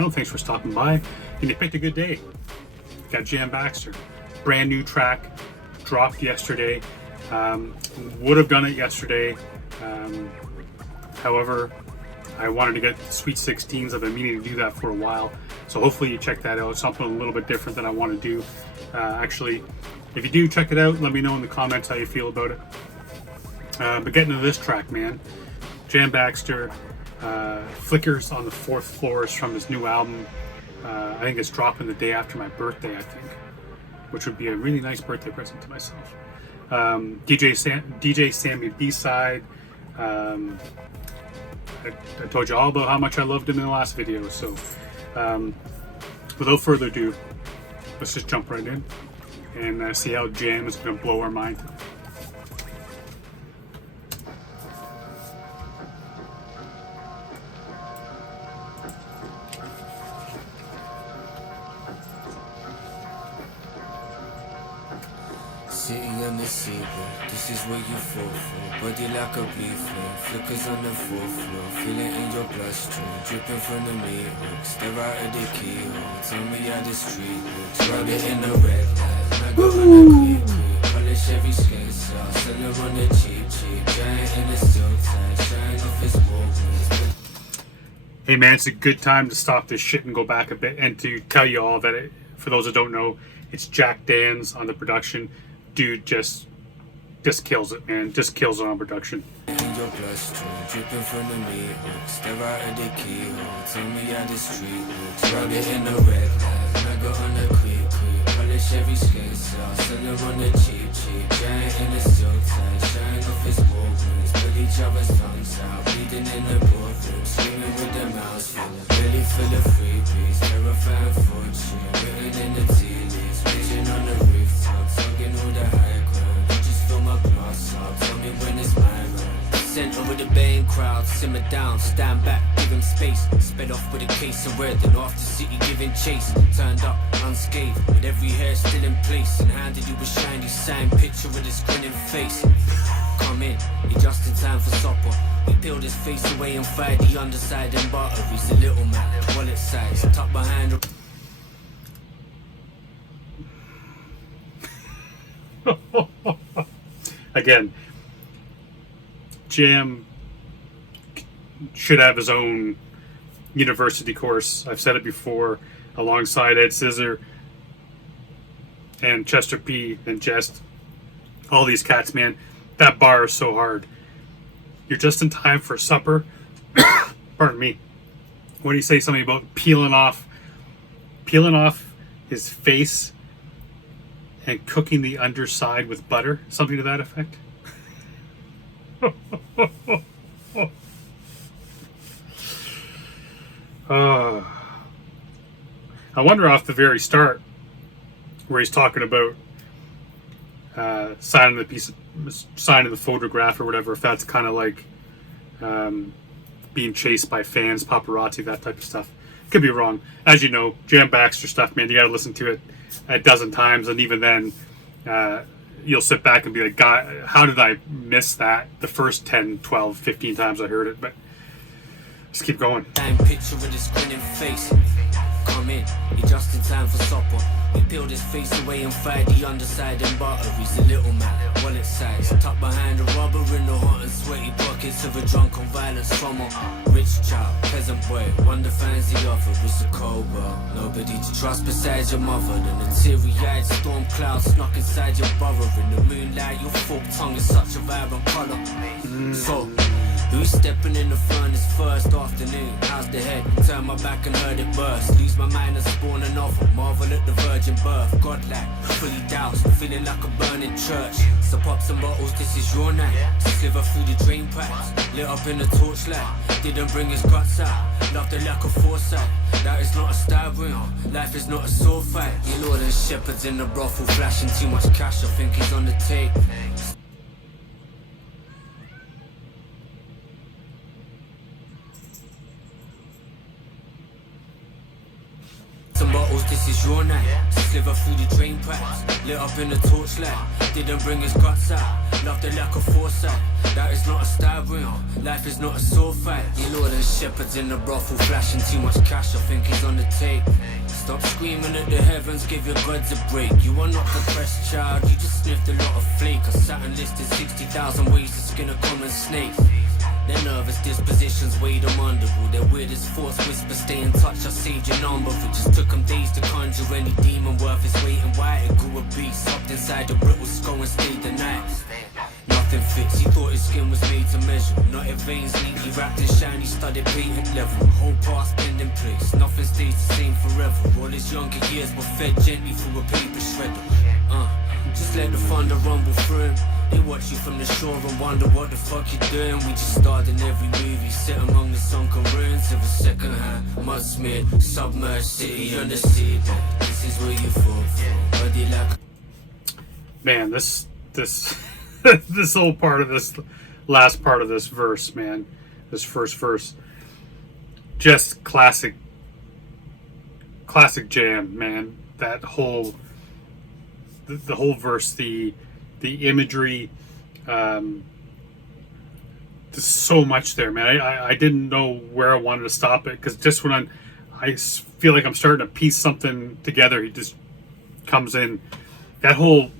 channel. Thanks for stopping by. And you picked a good day. Got Jam Baxter. Brand new track. Dropped yesterday. Would have done it yesterday. However, I wanted to get the Sweet 16s. I've been meaning to do that for a while. So hopefully you check that out. Something a little bit different than I want to do. Actually, if you do check it out, let me know in the comments how you feel about it. But getting to this track, man. Jam Baxter, Flickers on the Fourth Floor is from his new album. I think it's dropping the day after my birthday, I think, which would be a really nice birthday present to myself. DJ Sammy B-Side. I told you all about how much I loved him in the last video, so without further ado, let's just jump right in and see how Jam is going to blow our mind. Sitting on the seat, this is where you fall for. Body like a beef, flickers on the fourth floor. Feel it in your bloodstream, dripping from the meat hooks. Stare out of the keyhole, tell me how the street looks. Rub it in the red light, Maga on the creek. Polish every skate sauce, sell them on the cheap. Giant in the silk tie, shine off his woven. Hey man, it's a good time to stop this shit and go back a bit and to tell you all that, for those that don't know, it's Jack Dan's on the production. Dude just kills it, man. Just kills it on production. In your bloodstream, dripping from the meat hooks. Stare out of the keyhole, tell me how the street looks. Rub it in the red light, Maga on the creek. Polish every skate sauce, sell them on the cheap. Giant in the silk tie, shine off his woven. Put each other's tongues out, bleeding in the boardroom. Screaming with the mouths full, belly full of freebies. Terrifying fortune, written in the tea leaves. Vision on the rooftop, tugging all the high ground. You just fill my glass up, tell me when it's my round. Sent over the baying crowd, simmer down, stand back, give him space. Sped off with a case of red, then after city giving chase. Turned up, unscathed, with every hair still in place. And handed you a shiny sign, picture with his grinning face. Come in, you're just in time for supper. He peeled his face away and fried the underside and butter. He's a little man, wallet size, tucked behind the... Again, Jam should have his own university course. I've said it before, alongside Ed Scissor and Chester P and Jest. All these cats, man. That bar is so hard. You're just in time for supper. Pardon me. What do you say something about peeling off his face and cooking the underside with butter? Something to that effect. I wonder off the very start where he's talking about signing the photograph or whatever, if that's kind of like being chased by fans, paparazzi, that type of stuff. Could be wrong. As you know, Jam Baxter stuff, man, you gotta listen to it a dozen times, and even then you'll sit back and be like, God, how did I miss that the first 10, 12, 15 times I heard it? But just keep going. Picture with his grinning face. Come in, you're just in time for supper. He peeled his face away and fried the underside and butter. He's a little man, wallet size, tucked behind the rubber in the hot and sweaty pockets of a drunken violent summer. Rich child, peasant boy, one defines the other. It's a cold world, nobody to trust besides your mother. Then a teary-eyed storm cloud snuck inside your burrow. In the moonlight, your forked tongue is such a vibrant colour. So, who's stepping in the furnace first afternoon? How's the head? Turn my back and heard it burst. Lose my mind and spawn a novel. Marvel at the virgin birth. Godlike, fully doused, feeling like a burning church. So pop some bottles, this is your night. Sliver through the drain pipes, lit up in the torchlight. Didn't bring his guts out, loved the lack of foresight. That is not a stab ring, life is not a sword fight. You know them shepherds in the brothel flashing too much cash. I think he's on the tape. Some bottles, this is your night. sliver through the drain pipes, lit up in the torchlight. Didn't bring his guts out, love the lack of foresight. That is not a stab ring, life is not a sword fight. You lord and shepherds in the brothel, flashing too much cash, I think he's on the tape. Stop screaming at the heavens, give your gods a break. You are not the pressed child, you just sniffed a lot of flake. A Saturn listed 60,000 ways to skin a common snake. Their nervous dispositions weighed them under. Their weirdest force whisper, stay in touch, I saved your number. It just took them days to conjure any demon worth its weight in white. It grew a beast, up inside the brittle skull and stayed the night. Nothing fits, he thought his skin was made to measure. Knotted veins neatly wrapped in shiny studded patent level. Whole past pinned in place, nothing stays the same forever. All his younger years were fed gently through a paper shredder. Just let the thunder rumble through him. They watch you from the shore and wonder what the fuck you're doing. We just starred in every movie set among the sunken ruins of a second-hand, mud-smeared, submerged city under sea. This is where you fall from. Body like... Man, this this whole part of this last part of this verse, man, this first verse, just classic Jam, man. That whole the whole verse, the imagery, there's so much there, man. I didn't know where I wanted to stop it, because just when I feel like I'm starting to piece something together, he just comes in. That whole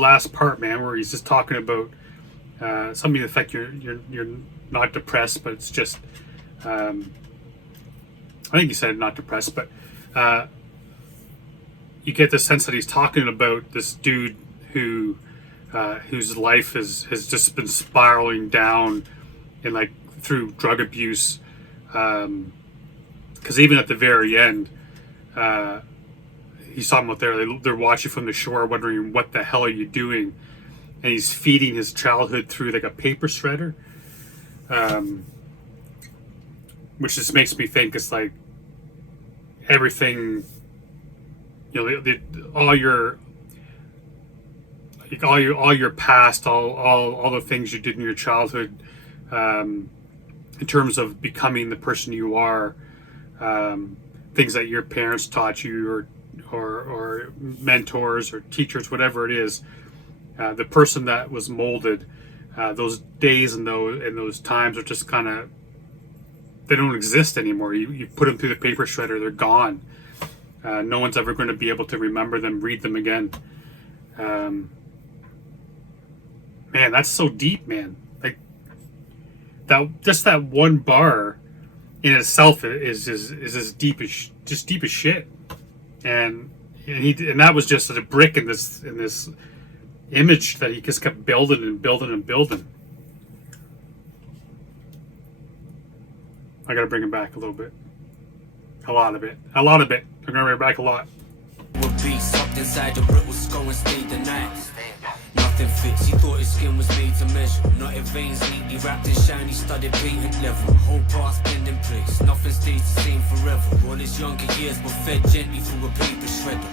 last part, man, where he's just talking about something to the effect you're not depressed, but it's just I think he said not depressed, but you get the sense that he's talking about this dude whose life has just been spiraling down and like through drug abuse, because even at the very end, he's talking about they're watching from the shore, wondering what the hell are you doing, and he's feeding his childhood through like a paper shredder, which just makes me think it's like everything, you know, all your past, all the things you did in your childhood, in terms of becoming the person you are, things that your parents taught you, or mentors or teachers, whatever it is, the person that was molded, those days and those times are just kind of, they don't exist anymore. You put them through the paper shredder, they're gone. No one's ever going to be able to remember them, read them again. Man, that's so deep, man. Like that one bar in itself is as deep as shit. And that was just a brick in this image that he just kept building and building and building. I gotta bring him back a little bit. A lot of it. I'm gonna bring it back a lot. Sucked inside the brittle skull and stayed the night. Nothing fits, he thought his skin was made to measure. Knotted veins neatly wrapped in shiny studded patent level. Whole past pinned in place, nothing stays the same forever. All his younger years were fed gently through a paper shredder.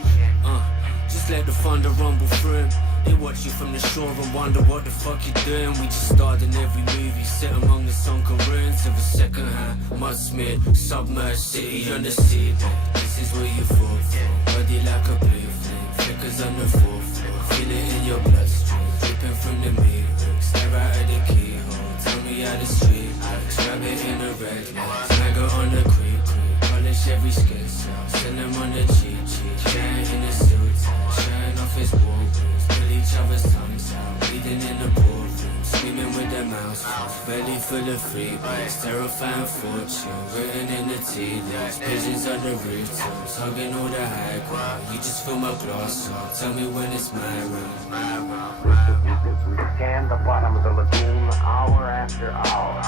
Just let the thunder rumble through him. They watch you from the shore and wonder what the fuck you're doing. We just starred in every movie set among the sunken ruins of a second-hand, mud-smeared, submerged city under sea. This is where you fall from. Body like a blue flame, flickers on the fourth floor. Feel it in your bloodstream, dripping from the mirror. Stare out of the keyhole, tell me how the street looks. Grab it in a red light, snag it on the creep. Polish every skin cell, send them on the cheat. Shine in the suit, shine off his wall boots. Pull each other's tongues out, bleeding in the boardroom. Screaming with their mouths full, belly full of freebies. Terrifying fortune, written in the tea leaves. Pigeons on the rooftops, hugging all the high ground. You just fill my glass up, tell me when it's my room. We scanned the bottom of the lagoon hour after hour.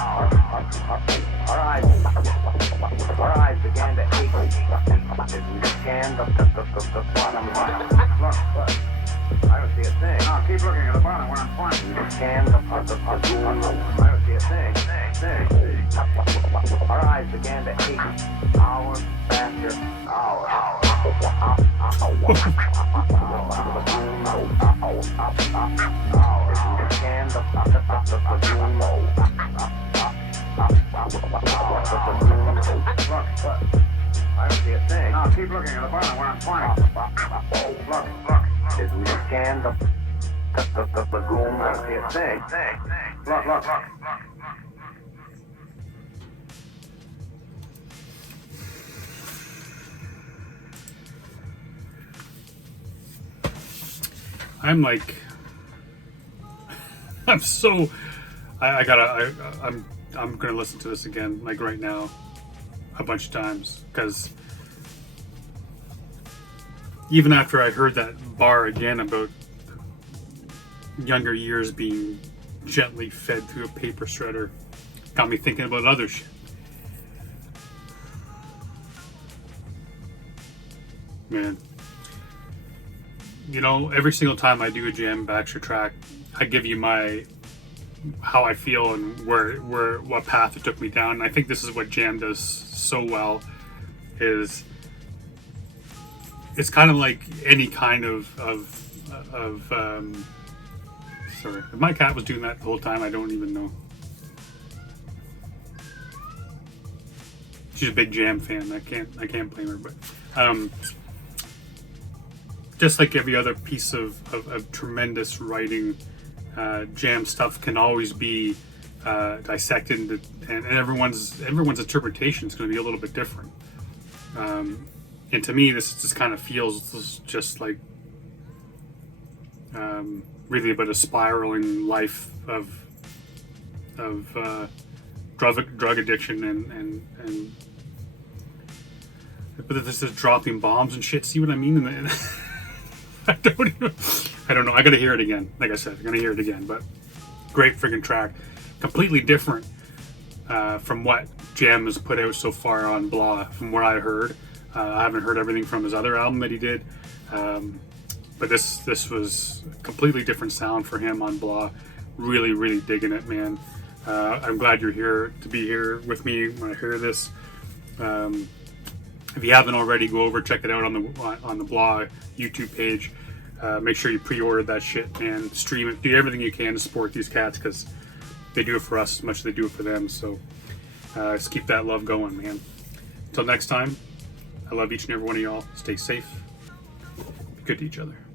Our eyes began to ache as we scanned the bottom line. Look, I don't see a thing. No, keep looking at the bottom where I'm pointing. We scanned the lagoon. I don't see a thing. Our eyes began to ache hour after hour. I don't see a thing. No, keep looking at the bottom where I'm pointing. Look. As we scan the lagoon, I don't see a thing. Look. I'm like, I'm gonna listen to this again, like right now, a bunch of times, because even after I heard that bar again about younger years being gently fed through a paper shredder, got me thinking about other shit. Man. You know, every single time I do a Jam Baxter track, I give you how I feel and what path it took me down. And I think this is what Jam does so well, is it's kind of like any kind of sorry, if my cat was doing that the whole time, I don't even know. She's a big Jam fan. I can't blame her, but just like every other piece of tremendous writing, Jam stuff can always be dissected, and everyone's interpretation is going to be a little bit different. And to me, this just kind of feels just like really about a spiraling life of drug addiction and but there's just dropping bombs and shit. See what I mean? I don't know. I gotta hear it again. Like I said, I'm gonna hear it again. But great freaking track. Completely different from what Jam has put out so far on Blah, from what I heard. I haven't heard everything from his other album that he did. But this was a completely different sound for him on Blah. Really, really digging it, man. I'm glad you're here to be here with me when I hear this. If you haven't already, go over, check it out on the Blah YouTube page. Make sure you pre-order that shit, man. Stream it. Do everything you can to support these cats, because they do it for us as much as they do it for them. So let's keep that love going, man. Until next time, I love each and every one of y'all. Stay safe. Be good to each other.